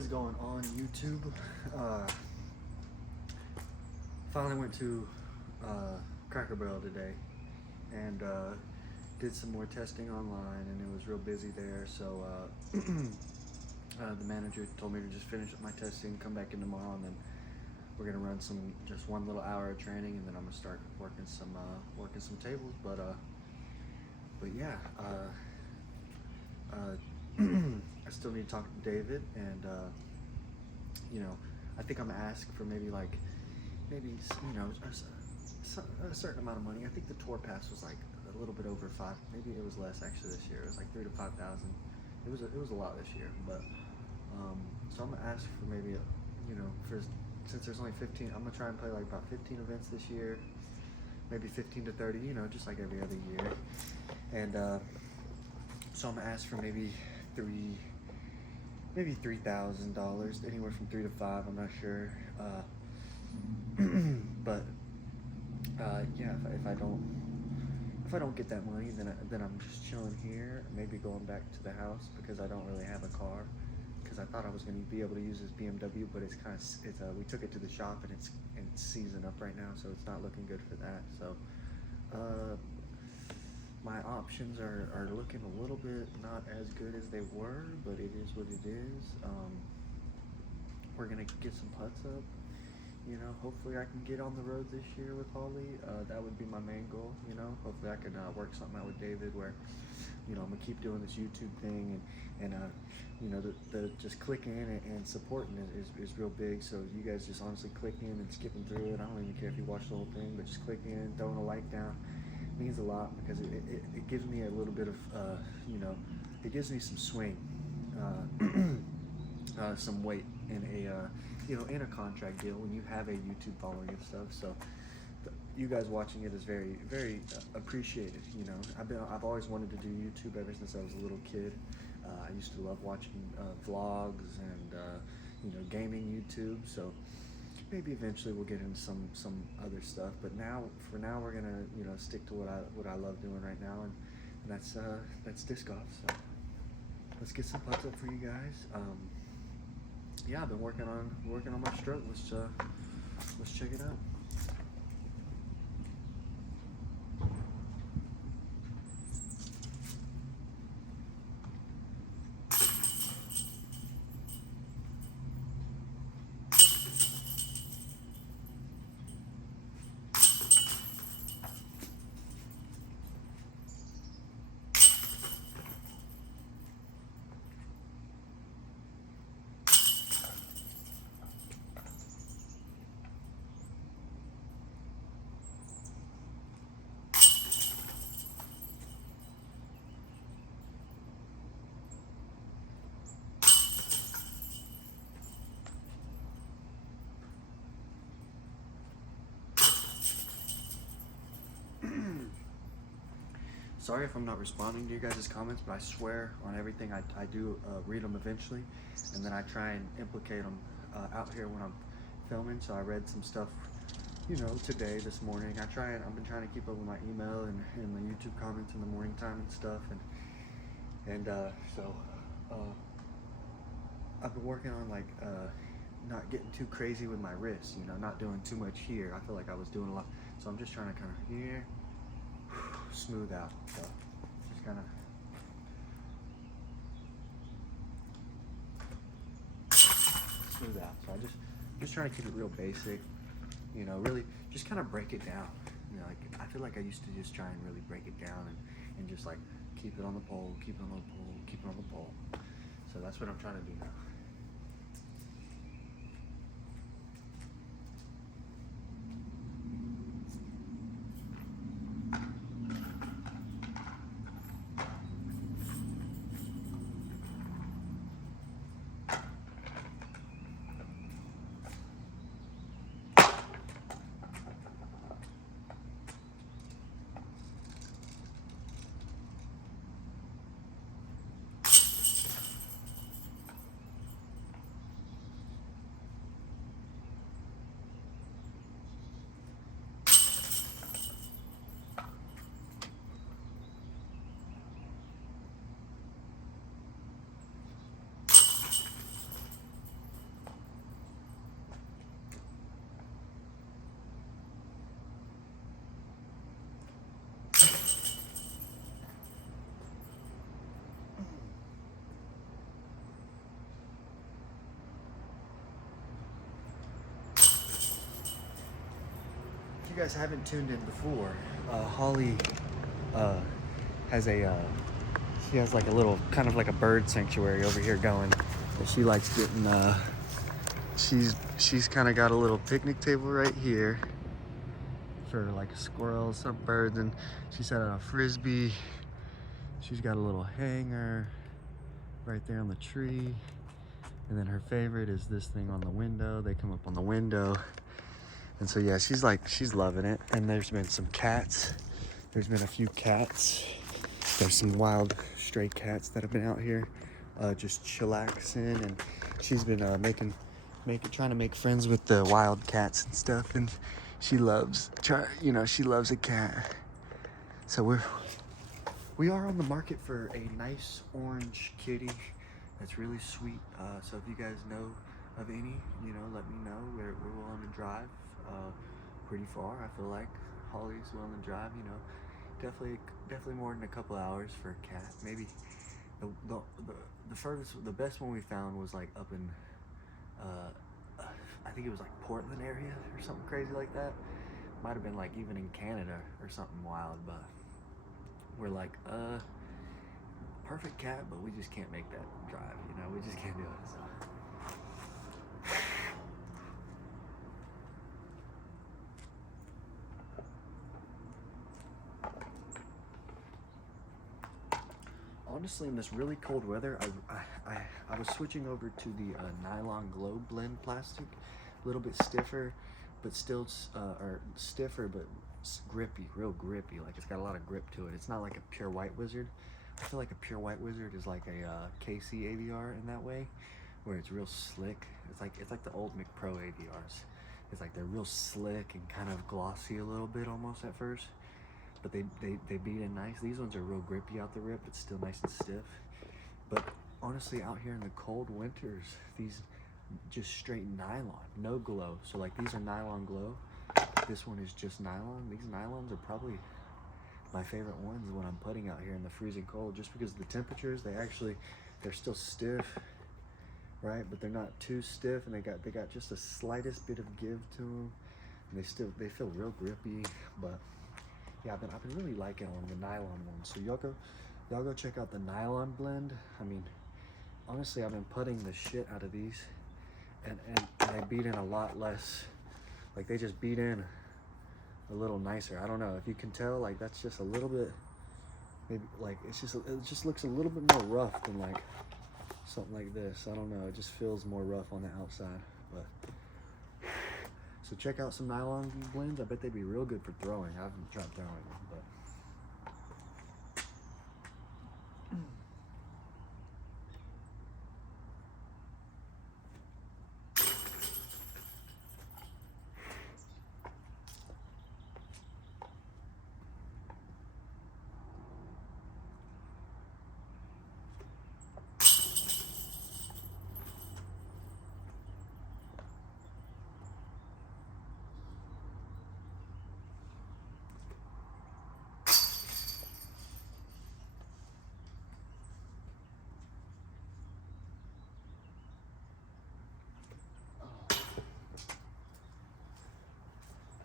is going on YouTube? Finally went to Cracker Barrel today and did some more testing online, and it was real busy there, so the manager told me to just finish up my testing, come back in tomorrow, and then we're gonna run just 1 little hour of training, and then I'm gonna start working some tables. But yeah, I still need to talk to David, and I think I'm gonna ask for maybe a certain amount of money. I think the tour pass was like a little bit over 5, maybe it was less actually this year. It was like 3,000 to 5,000. It was a lot this year, but so I'm gonna ask for maybe since there's only 15, I'm gonna try and play like about 15 events this year, maybe 15 to 30, just like every other year. And so I'm gonna ask for maybe $3,000, anywhere from 3 to 5. I'm not sure, but yeah, if I don't get that money, then I'm just chilling here, maybe going back to the house because I don't really have a car. Because I thought I was going to be able to use this BMW, but we took it to the shop and it's seasoned up right now, so it's not looking good for that. So my options are looking a little bit not as good as they were, but it is what it is. We're gonna get some putts up. Hopefully I can get on the road this year with Holly. That would be my main goal. Hopefully I can work something out with David where I'm gonna keep doing this YouTube thing, and the just clicking in and supporting it is real big. So you guys just honestly click in and skipping through it, I don't even care if you watch the whole thing, but just click in, throwing a like down means a lot, because it gives me a little bit of it gives me some swing, some weight in in a contract deal when you have a YouTube following and stuff. So you guys watching it is very, very appreciated. I've always wanted to do YouTube ever since I was a little kid. I used to love watching vlogs and gaming YouTube. So maybe eventually we'll get into some other stuff. But for now, we're gonna stick to what I love doing right now, and that's disc golf. So let's get some putts up for you guys. Yeah, I've been working on my stroke. Let's check it out. Sorry if I'm not responding to you guys' comments, but I swear on everything I do read them eventually, and then I try and implicate them out here when I'm filming. So I read some stuff, today, this morning. I've been trying to keep up with my email and my YouTube comments in the morning time and stuff, and so I've been working on not getting too crazy with my wrist, not doing too much here. I feel like I was doing a lot, so I'm just trying to kind of here. Smooth out, so just kind of smooth out. So I just trying to keep it real basic, really just kind of break it down. I feel like I used to just try and really break it down and just like keep it on the pole, keep it on the pole, keep it on the pole. So that's what I'm trying to do now. guys haven't tuned in before, Holly has she has like a little, kind of like a bird sanctuary over here going. And she likes getting, she's kind of got a little picnic table right here for like squirrels, some birds, and she set out a frisbee. She's got a little hanger right there on the tree. And then her favorite is this thing on the window. They come up on the window. And so yeah, she's loving it. And there's been some cats. There's been a few cats. There's some wild stray cats that have been out here just chillaxing. And she's been trying to make friends with the wild cats and stuff. And she loves a cat. So we are on the market for a nice orange kitty that's really sweet. So if you guys know of any, let me know. We're willing to drive pretty far. I feel like Holly's willing to drive. Definitely more than a couple hours for a cat. Maybe the furthest, the best one we found was like up in I think it was like Portland area or something crazy like that. Might have been like even in Canada or something wild, but we're like, perfect cat, but we just can't make that drive, we just can't do it, so. Honestly, in this really cold weather, I was switching over to the nylon glow blend plastic, a little bit stiffer, but still, or stiffer, but grippy, real grippy. Like it's got a lot of grip to it. It's not like a pure white wizard. I feel like a pure white wizard is like a KC AVR in that way, where it's real slick. It's like the old McPro AVRs. It's like they're real slick and kind of glossy a little bit almost at first. But they beat in nice. These ones are real grippy out the rip, but still nice and stiff. But honestly, out here in the cold winters, these just straight nylon, no glow. So like these are nylon glow. This one is just nylon. These nylons are probably my favorite ones when I'm putting out here in the freezing cold, just because the temperatures, they're still stiff, right? But they're not too stiff, and they got just the slightest bit of give to them. And they feel real grippy, but yeah, I've been really liking on the nylon ones. So y'all go check out the nylon blend. I mean, honestly, I've been putting the shit out of these, and they beat in a lot less. Like they just beat in a little nicer. I don't know if you can tell. Like that's just a little bit, maybe like it just looks a little bit more rough than like something like this. I don't know. It just feels more rough on the outside, but. So check out some nylon blends. I bet they'd be real good for throwing. I haven't tried throwing them, but.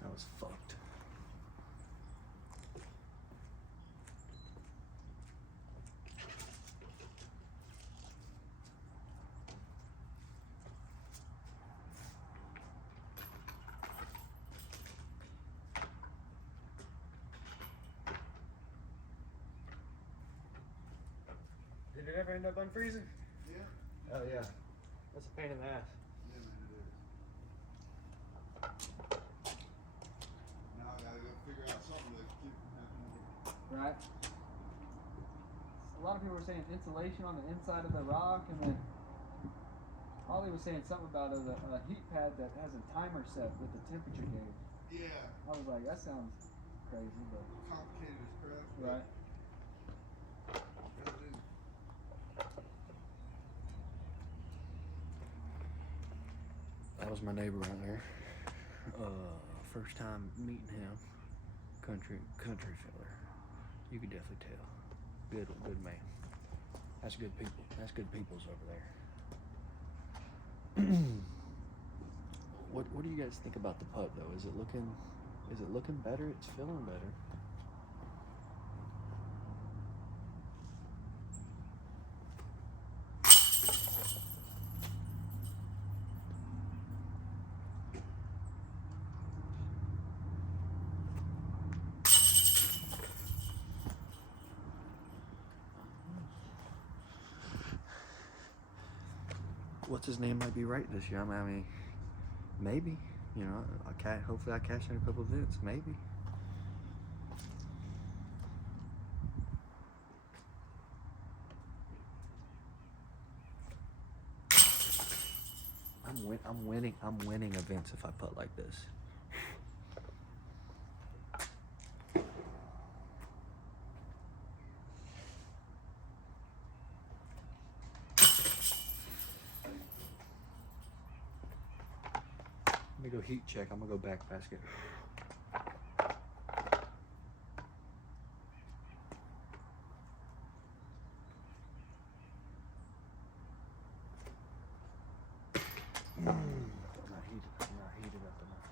That was fucked. Did it ever end up unfreezing? Yeah. Oh yeah. That's a pain in the ass. Yeah, man, it is. Now I gotta go figure out something to keep from happening. Right. A lot of people were saying insulation on the inside of the rock, and then Ollie was saying something about a heat pad that has a timer set with the temperature gauge. Yeah. I was like, that sounds crazy, but Complicated as crap. right. That was my neighbor right there. First time meeting him. Country fella. You could definitely tell. Good man. That's good people. That's good peoples over there. What do you guys think about the putt though? Is it looking Is it looking better? It's feeling better. What's his name might be right this year. I mean, maybe. You know, hopefully I cash in a couple of events. Maybe. I'm winning events if I putt like this. Let me go heat check. I'm gonna go back basket. I'm not heated up enough.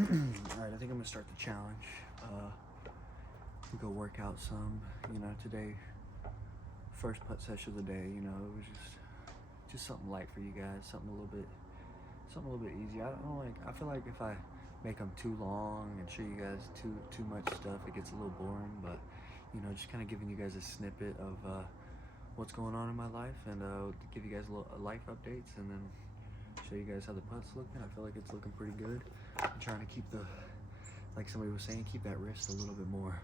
Alright, I think I'm gonna start the challenge. Go work out some, you know, today. First putt session of the day, you know, it was just something light for you guys, something a little bit easy. I don't like, I feel like if I make them too long and show you guys too much stuff, it gets a little boring, but you know, just kind of giving you guys a snippet of what's going on in my life, and give you guys a little life updates, and then show you guys how the putt's looking. I feel like it's looking pretty good. I'm trying to keep like somebody was saying, keep that wrist a little bit more.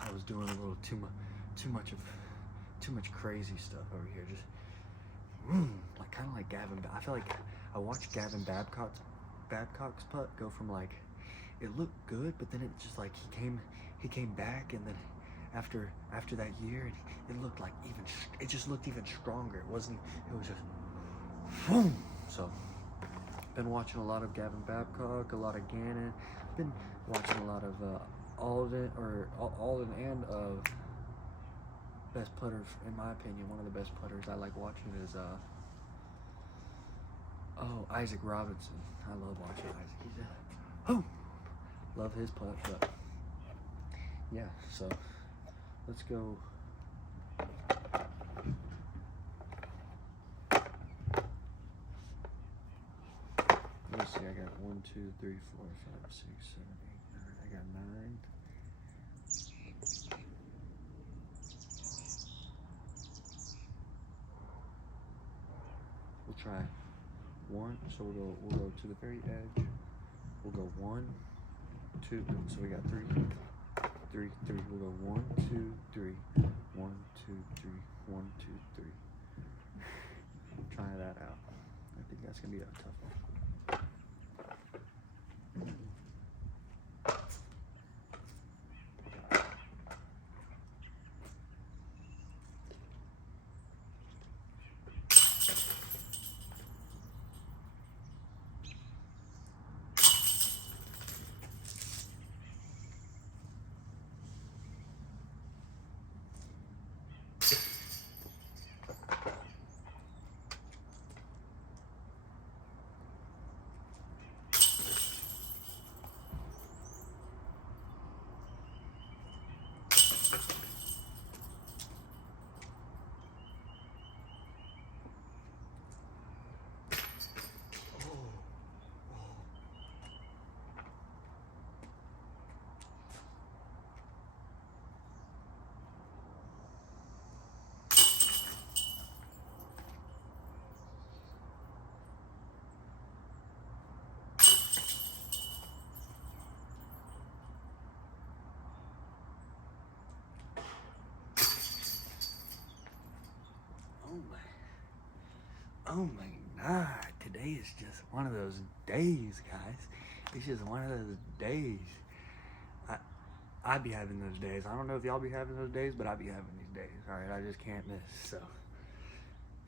I was doing a little too much crazy stuff over here. Just like kind of like Gavin. I feel like I watched Gavin Babcock's putt go from like it looked good, but then it just like he came back, and then after that year, it looked like it just looked even stronger. It wasn't. It was just boom. So, been watching a lot of Gavin Babcock, a lot of Gannon. Been watching a lot of COULDN and best putter, in my opinion, one of the best putters I like watching is Isaac Robinson. I love watching Isaac. Love his putt, but yeah. So let's go. Let's see, I got 1, 2, 3, 4, 5, 6, 7, 8, 9. I got 9. We'll try 1. So we'll go to the very edge. We'll go 1, 2. So we got 3, 3, 3. We'll go 1, 2, 3, 1, 2, 3, 1, 2, 3. Try that out. I think that's gonna be a tough one. Oh my God, today is just one of those days, guys. It's just one of those days. I be having those days. I don't know if y'all be having those days, but I be having these days. All right, I just can't miss. So,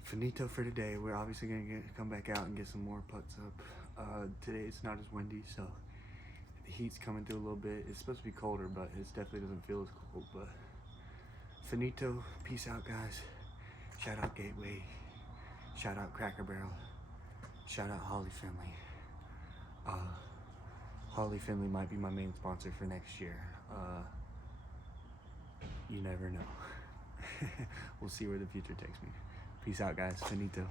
finito for today. We're obviously gonna come back out and get some more putts up. Today it's not as windy, so the heat's coming through a little bit. It's supposed to be colder, but it definitely doesn't feel as cold. But finito. Peace out, guys. Shout out Gateway. Shout out Cracker Barrel. Shout out Holly Finley. Holly Finley might be my main sponsor for next year. You never know. We'll see where the future takes me. Peace out, guys. Finito.